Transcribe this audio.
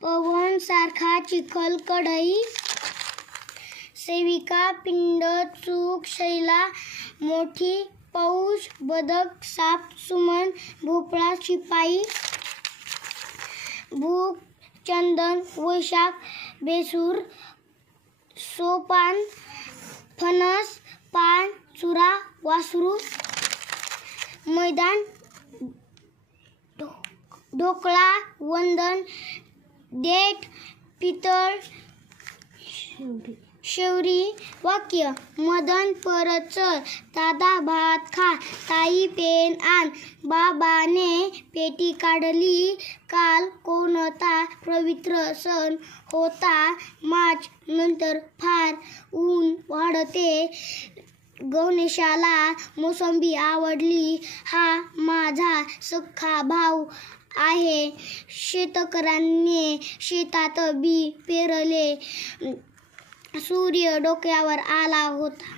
पवन सारखा चिखल कढई, सेविका पिंड चूक शैला मोठी पौष बदक साप सुमन भोपळा शिपाई भूक चंदन वैशाख बेसूर सोपान फणस पान चुरा वासरू मैदान ढोकळा वंदन देठ पितळ शेवरी वाक्य मदन परत चल दादा भात खा ताई पेन आण बाबाने पेटी काढली काल कोणता पवित्र सण होता मार्च नंतर फार ऊन वाढते गणेशाला मोसंबी आवडली हा माझा सख्खा भाऊ आहे शेतकऱ्यांनी शेतात बी पेरले सूर्य डोक्यावर आला होता